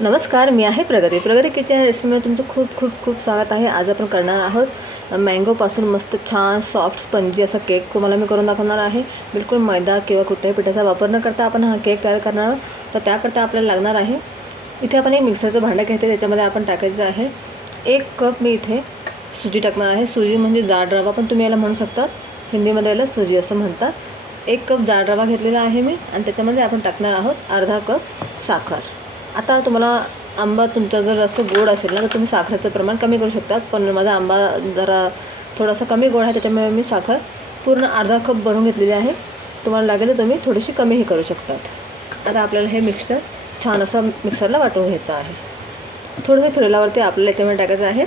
नमस्कार मी आहे प्रगती. प्रगती किचन रेसिपीमध्ये तुमचं खूप खूप खूप स्वागत आहे. आज आपण करणार आहोत मँगोपासून मस्त छान सॉफ्ट स्पंजी असा केक तुम्हाला मी करून दाखवणार आहे. बिलकुल मैदा किंवा कुठल्याही पिठाचा वापर न करता आपण हा केक तयार करणार आहोत. तर त्याकरता आपल्याला लागणार आहे इथे आपण एक मिक्सरचं भांडं घ्यायचं त्याच्यामध्ये आपण टाकायचं आहे. एक कप मी इथे सुजी टाकणार आहे. सुजी म्हणजे जाड रवा पण तुम्ही याला म्हणू शकता. हिंदीमध्ये याला सुजी असं म्हणतात. एक कप जाड रवा घेतलेला आहे मी. आणि त्याच्यामध्ये आपण टाकणार आहोत अर्धा कप साखर. आता तुम्हाला आंबा तुमचा जर असं गोड असेल ना तर तुम्ही साखरेचं प्रमाण कमी करू शकता पण माझा आंबा जरा थोडासा कमी गोड आहे त्याच्यामुळे मी साखर पूर्ण अर्धा कप भरून घेतलेली आहे. तुम्हाला लागेल तर तुम्ही थोडीशी कमीही करू शकतात आता आपल्याला हे मिक्सचर छान असं मिक्सरला वाटून घ्यायचं आहे. थोडंसं फिरवल्यावरती आपल्याला याच्यामध्ये टाकायचं आहे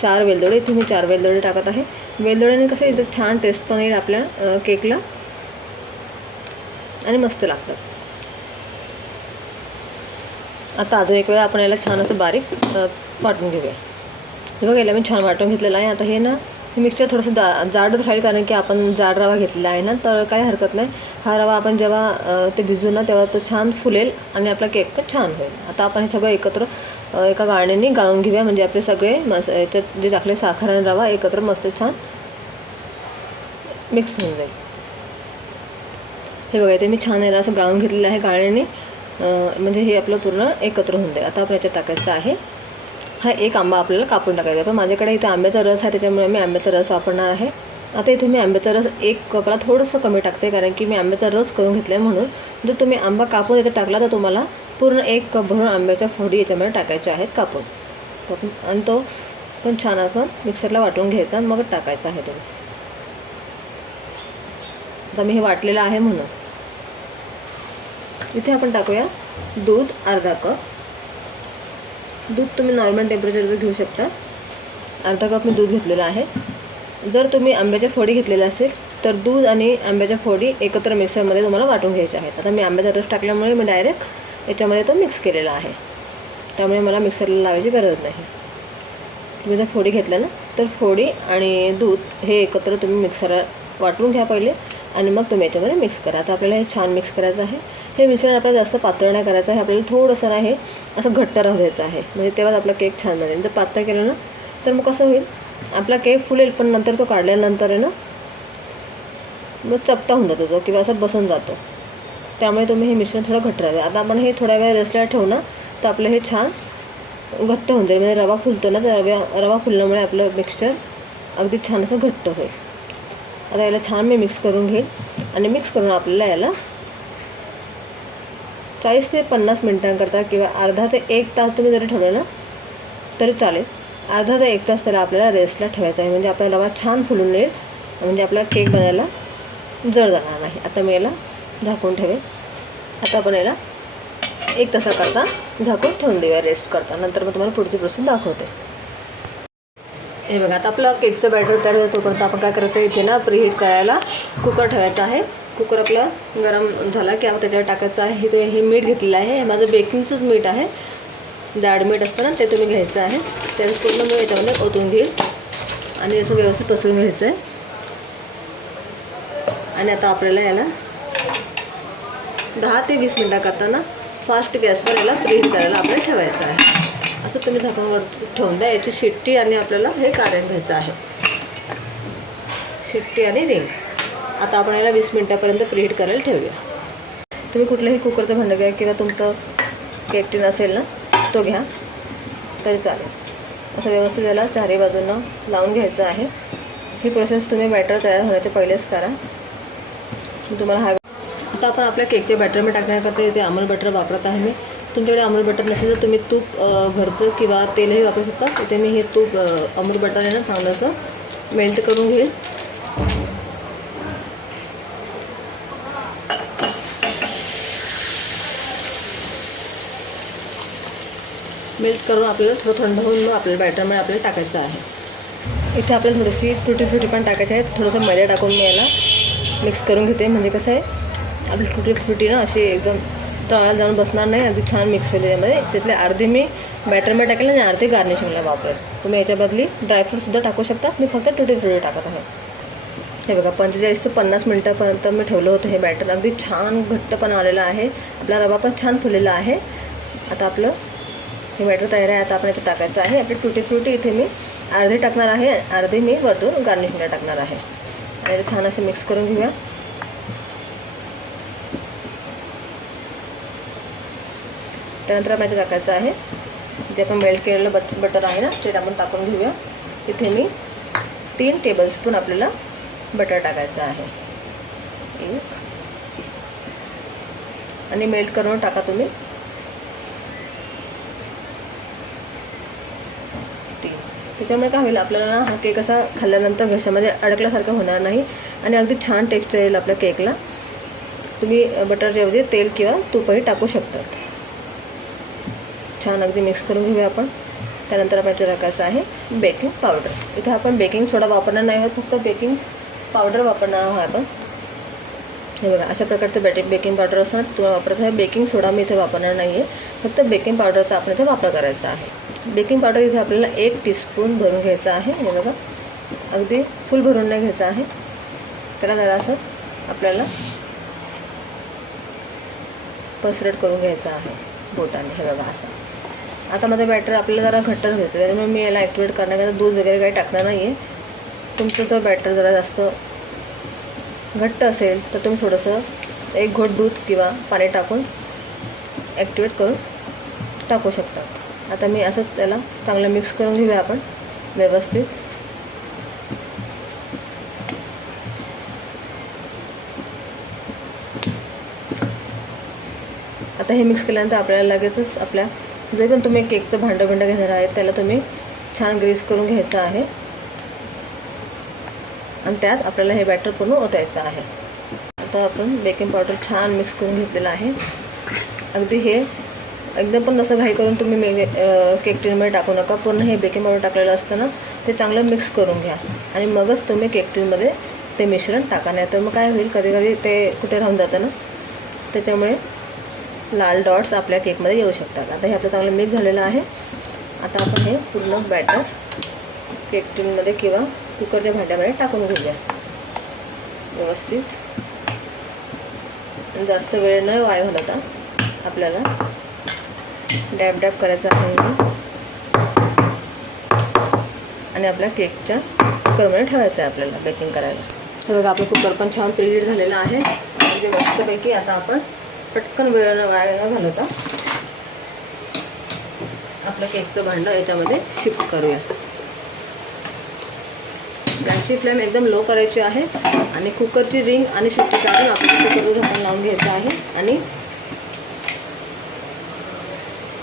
चार वेलदोडे. इथे मी चार वेलदोडे टाकत आहे. वेलदोड्याने कसं इथं छान टेस्ट पण येईल आपल्या केकला आणि मस्त लागतात. आता अजून एक वेळा आपण याला छान असं बारीक वाटून घेऊया. हे बघा याला मी छान वाटून घेतलेलं आहे. आता हे ना मिक्सचर थोडंसं जा जाडच राहील कारण की आपण जाड रवा घेतलेला आहे ना तर काही हरकत नाही. हा रवा आपण जेव्हा ते भिजू ना तेव्हा तो छान फुलेल आणि आपला केक पण छान होईल. आता आपण हे सगळं एकत्र एका गाळण्याने गाळून घेऊया. म्हणजे आपले सगळे मस याच्यात जे टाकले साखर आणि रवा एकत्र मस्त छान मिक्स होऊन जाईल. हे बघा ते मी छान याला असं गाळून घेतलेलं आहे गाळण्याने म्हणजे हे आपलं पूर्ण एकत्र होऊन जाईल. आता आपण याच्यात टाकायचं आहे. हा एक आंबा आपल्याला कापून टाकायचा आहे. पण माझ्याकडे इथे आंब्याचा रस आहे त्याच्यामुळे मी आंब्याचा रस वापरणार आहे. आता इथे मी आंब्याचा रस एक कपला थोडंसं कमी टाकते कारण की मी आंब्याचा रस करून घेतला आहे म्हणून. जर तुम्ही आंबा कापून याच्यात टाकला तर तुम्हाला पूर्ण एक कप भरून आंब्याच्या फोडी याच्यामध्ये टाकायच्या आहेत कापून. कापून आणि तो पण छान आपण मिक्सरला वाटून घ्यायचा मग टाकायचा आहे तुम्ही आता मी हे वाटलेलं आहे म्हणून. इथे आपण टाकूया दूध अर्धा कप. दूध तुम्ही नॉर्मल टेम्परेचरचं घेऊ शकता. अर्धा कप मी दूध घेतलेलं आहे. जर तुम्ही आंब्याच्या फोडी घेतलेल्या असेल तर दूध आणि आंब्याच्या फोडी एकत्र मिक्सरमध्ये तुम्हाला वाटून घ्यायच्या आहेत. आता मी आंब्याचा रस टाकल्यामुळे मी डायरेक्ट याच्यामध्ये तो मिक्स केलेला आहे. त्यामुळे मला मिक्सरला लावायची गरज नाही. तुम्ही जर फोडी घेतल्या ना तर फोडी आणि दूध हे एकत्र तुम्ही मिक्सरला वाटून घ्या पहिले आणि मग तुम्ही याच्यामध्ये मिक्स करा. आता आपल्याला हे छान मिक्स करायचं आहे. हे मिश्रण आपल्याला जास्त पातळ नाही करायचं आहे आपल्याला थोडंसं नाही हे असं घट्ट राहू द्यायचं आहे. म्हणजे तेव्हाच आपला केक छान बनेल. जर पातळ केलं ना तर मग कसं होईल? आपला केक फुलेल पण नंतर तो काढल्यानंतर आहे ना मग चपटा होऊन जातो तो किंवा असं बसून जातो. त्यामुळे तुम्ही हे मिश्रण थोडं घट्ट राहते आता आपण हे थोड्या वेळ रेस्टला ठेवू ना तर आपलं हे छान घट्ट होऊन जाईल. म्हणजे रवा फुलतो ना तर रव्या रवा फुलल्यामुळे आपलं मिक्सचर अगदी छान असं घट्ट होईल. आता याला छान मी मिक्स करून घेईन. आणि मिक्स करून आपल्याला याला चाळीस ते पन्नास मिनटांकरता किंवा अर्धा ते एक तास तुम्ही जरी ठेवलं ना तरी चालेल. अर्धा ते एक तास त्याला आपल्याला रेस्टला ठेवायचा आहे. म्हणजे आपला रवा छान फुलून येईल. म्हणजे आपला केक बनायला जड जाणार नाही. आता मी याला झाकून ठेवेन. आता आपण याला एक तासाकरता झाकून ठेवून देऊया रेस्ट करता. नंतर मग तुम्हाला पुढची प्रोसेस दाखवते. हे बघा आता आपलं केकचं बॅटर तयार होतो तोपर्यंत आपण काय करायचं इथे ना प्रीहीट करायला कुकर ठेवायचा आहे. कुकर आपला गरम झाला की आपण त्याच्यावर टाकायचं आहे. ते हे मीठ घेतलेलं आहे. हे माझं बेकिंगचंच मीठ आहे. जाड मीठ असतं ना ते तुम्ही घ्यायचं आहे. त्याचं पूर्ण मी याच्यामध्ये ओतून घेईल. आणि असं व्यवस्थित पसरून घ्यायचं आहे. आणि आता आपल्याला याला दहा ते वीस मिनटा करताना फास्ट गॅसवर याला प्रीहीट करायला आपल्याला ठेवायचं आहे. असं तुम्ही झाकून वर ठेवून द्या. याची शिट्टी आणि आपल्याला हे काढून घ्यायचं आहे. शिट्टी आणि रिंग. आता आपण याला वीस मिनटापर्यंत प्रीहीट करायला ठेवूया. तुम्ही कुठलंही कुकरचं भांडं घ्या किंवा तुमचं केक असेल ना तो घ्या. तरी चालेल. असं व्यवस्थित याला चारही बाजूनं लावून घ्यायचं आहे. ही प्रोसेस तुम्ही बॅटर तयार होण्याच्या पहिलेच करा. तुम्हाला हा आता आपण आपल्या केकचे बॅटर मी टाकण्याकरता इथे अमूल बॅटर वापरत आहे मी. तुमच्याकडे अमूल बटर नसेल तर तुम्ही तूप घरचं किंवा तेलही वापरू शकता. इथे मी हे तूप अमूल बटर आहे ना चांगलंसं मेल्ट करून घेईल. मेल्ट करून आपल्याला थोडं थंड होऊन मग आपल्याला बॅटरमध्ये आपल्याला टाकायचं आहे. इथे आपल्याला थोडीशी तुटी फ्रुटी पण टाकायची आहे. थोडंसं मैदा टाकून मी याला मिक्स करून घेते. म्हणजे कसं आहे आपली तुटी फ्रुटी ना अशी एकदम तळाला जाऊन बसणार नाही अगदी छान मिक्स होईल यामध्ये त्यातले अर्धे मी बॅटरमध्ये टाकेल आणि अर्धी गार्निशिंगला वापरेल तुम्ही याच्या बदली ड्रायफ्रूटसुद्धा टाकू शकता. मी फक्त टुटी फ्रुटी टाकत आहे. हे बघा पंचेचाळीस ते पन्नास मिनटापर्यंत मी ठेवलं होतं हे बॅटर अगदी छान घट्टपणा आलेलं आहे. आपला रवा पण छान फुललेला आहे. आता आपलं हे बॅटर तयार आहे. आता आपण याच्यात टाकायचं आहे. आपली टुटी फ्रुटी इथे मी अर्धी टाकणार आहे. अर्धी मी वरतून गार्निशिंगला टाकणार आहे. आणि छान असे मिक्स करून घेऊया. त्यानंतर आपण याच्यात टाकायचं आहे जे आपण मेल्ट केलेलं बट बटर आहे ना ते आपण टाकून घेऊया. इथे मी तीन टेबलस्पून आपल्याला बटर टाकायचं आहे. एक. आणि मेल्ट करून टाका तुम्ही. तीन. त्याच्यामुळे काय होईल आपल्याला हा केक असा खाल्ल्यानंतर घशामध्ये अडकल्यासारखं होणार नाही. आणि अगदी छान टेक्स्चर येईल आपल्या केकला तुम्ही बटरच्याऐवजी तेल किंवा तूपही टाकू शकतात. छान अगदी मिक्स करून घेऊया आपण. त्यानंतर आपण याच्यात टाकायचं आहे बेकिंग पावडर इथे आपण बेकिंग सोडा वापरणार नाही आहोत फक्त बेकिंग पावडर वापरणार आहोत आपण. हे बघा अशा प्रकारचं बेटिंग बेकिंग पावडर असणार तुम्हाला वापरायचं आहे बेकिंग सोडा मी इथे वापरणार नाही आहे फक्त बेकिंग पावडरचा आपण इथे वापर करायचा आहे. बेकिंग पावडर इथे आपल्याला एक टीस्पून भरून घ्यायचं आहे. हे बघा अगदी फुल भरून नाही घ्यायचं आहे. त्याला जरासं आपल्याला पसरट करून घ्यायचं आहे. बोटाने हे बघा असं. आता माझं बॅटर आपल्याला जरा घट्ट घ्यायचं त्याच्यामुळे मी याला ॲक्टिवेट करण्याकरता दूध वगैरे काही टाकणार नाही आहे तुमचं तर बॅटर जरा जास्त घट्ट असेल तर तुम्ही थोडंसं एक घोट दूध किंवा पाणी टाकून ॲक्टिवेट करून टाकू शकतात आता मी असं त्याला चांगलं मिक्स करून घेऊया आपण व्यवस्थित. आता हे मिक्स केल्यानंतर आपल्याला लगेचच आपल्या जे पण तुम्ही केकचं भांडं भांडं घेणार आहे त्याला तुम्ही छान ग्रीस करून घ्यायचं आहे. आणि त्यात आपल्याला हे बॅटर पूर्ण ओतायचं आहे. आता आपण बेकिंग पावडर छान मिक्स करून घेतलेलं आहे. अगदी हे एकदम पण तसं घाई करून तुम्ही मे केक टीनमध्ये टाकू नका. पूर्ण हे बेकिंग पावडर टाकलेलं असतं ना ते चांगलं मिक्स करून घ्या. आणि मगच तुम्ही केक टीनमध्ये ते मिश्रण टाका. नाही तर मग काय होईल कधी कधी ते कुठे राहून जातं ना. त्याच्यामुळे लाल डॉट्स आपल्या केकमध्ये येऊ शकतात. आता हे आपलं चांगलं मिक्स झालेलं आहे. आता आपण हे पूर्ण बॅटर केक टीनमध्ये किंवा कुकरच्या भांड्यामध्ये टाकून घेऊया. व्यवस्थित. जास्त वेळ न वाय घालवता आपल्याला डॅब डॅब करायचं आहे आणि आपल्या केकच्या कुकरमध्ये ठेवायचं आहे आपल्याला बेकिंग करायला. तर बघा आपलं कुकर पण छान प्रिलीट झालेलं आहे. म्हणजे मस्तपैकी आता आपण पटकन वेळ न वाया घालवता आपलं केकचं भांडं याच्यामध्ये शिफ्ट करूया. गॅसची फ्लेम एकदम लो करायची आहे आणि कुकरची रिंग आणि शिट्टी काढून आपल्याला कुकरचं झाकण लावून घ्यायचं आहे आणि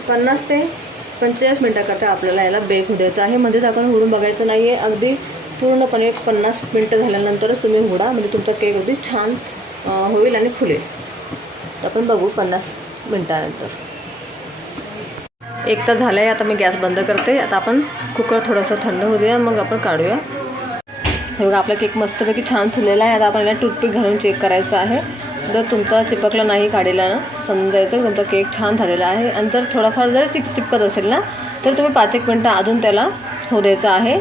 पन्नास ते पंचेचाळीस मिनटाकरता आपल्याला याला बेक होऊ द्यायचं आहे. म्हणजे झाकण उघडून बघायचं नाही आहे अगदी पूर्णपणे पन्नास मिनटं झाल्यानंतरच तुम्ही उघडा म्हणजे तुमचा केक अगदी छान होईल आणि फुलेल. तर आपण बघू पन्नास मिनटानंतर. एक तर झालं आहे आता मी गॅस बंद करते. आता आपण कुकर थोडंसं थंड होऊ द्या मग आपण काढूया. हे बघा आपला केक मस्तपैकी छान फुललेला आहे. आता आपण याला टूथपिक घालून चेक करायचं आहे. जर तुमचा चिपकला नाही काढलेला ना समजायचं तुमचा केक छान झालेला आहे. आणि जर थोडाफार जर चिक चिपकत असेल ना तर तुम्ही पाच एक मिनटं अजून त्याला होऊ द्यायचं आहे.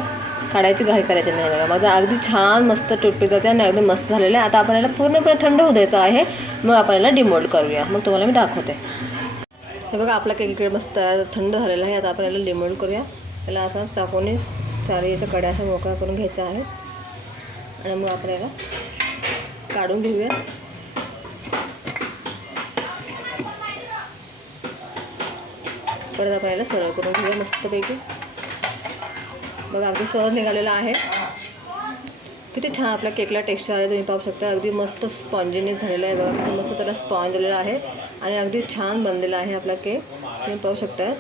काढायची घाई करायची नाही बघा. माझा अगदी छान मस्त टुटपीत जाते आणि अगदी मस्त झालेलं आहे. आता आपण याला पूर्णपणे थंड होऊ द्यायचं आहे. मग आपण याला डिमोल्ड करूया. मग तुम्हाला मी दाखवते. हे बघा आपला केक मस्त थंड झालेला आहे. आता आपण याला डिमोल्ड करूया. याला असाच चाकूने चारी याच्या कड्या असा मोकळा करून घ्यायचा आहे आणि मग आपण याला काढून घेऊया. परत आपण याला सरळ करून घेऊया मस्तपैकी. बघा अगदी सहज निघालेला आहे. किती छान आपल्या केकला टेक्स्चर आले तुम्ही पाहू शकता. अगदी मस्त स्पॉन्जिनेस झालेला आहे बघा किती मस्त त्याला स्पॉन्ज आलेला आहे. आणि अगदी छान बनलेला आहे आपला केक. तुम्ही पाहू शकता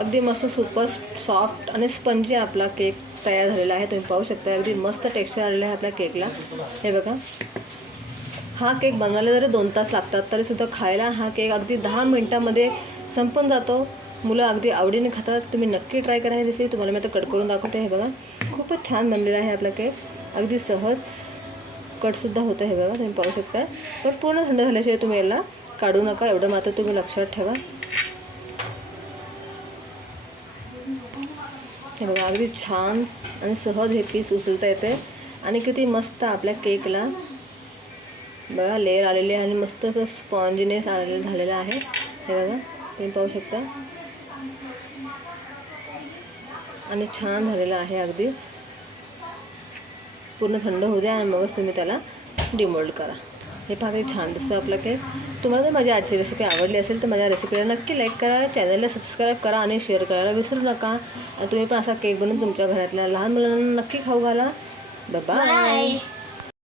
अगदी मस्त सुपर सॉफ्ट आणि स्पंजी आपला केक तयार झालेला आहे. तुम्ही पाहू शकता अगदी मस्त टेक्स्चर आलेलं आहे आपल्या केकला. हे बघा. हा केक बनवायला जरी दोन तास लागतात तरीसुद्धा खायला हा केक अगदी दहा मिनटामध्ये संपून जातो. मुलं अगदी आवडीने खातात. तुम्ही नक्की ट्राय करा ही रेसिपी तुम्हाला मी आता कट करून दाखवते हे बघा. खूपच छान बनलेला आहे आपला केक अगदी सहज कटसुद्धा होतं हे बघा. तुम्ही पाहू शकता. पण पूर्ण थंड झाल्याशिवाय तुम्ही याला काढू नका. एवढं मात्र तुम्ही लक्षात ठेवा. हे बघा अगदी छान आणि सहज हे पीस उचलता येते आणि किती मस्त आपल्या केकला बघा लेअर आलेली आहे आणि मस्त असं स्पॉन्जिनेस आलेलं झालेलं आहे. हे बघा तुम्ही पाहू शकता. आणि छान झालेलं आहे अगदी. पूर्ण थंड होऊ द्या आणि मगच तुम्ही त्याला डिमोल्ड करा. हे पहा किती छान दिसतं आपला केक तुम्हाला जर माझी आजची रेसिपी आवडली असेल तर माझ्या रेसिपीला नक्की लाईक करा. चॅनलला सबस्क्राईब करा आणि शेअर करायला विसरू नका. आणि तुम्ही पण असा केक बनवून तुमच्या घरातल्या लहान मुलांना नक्की खाऊ घाला. बाय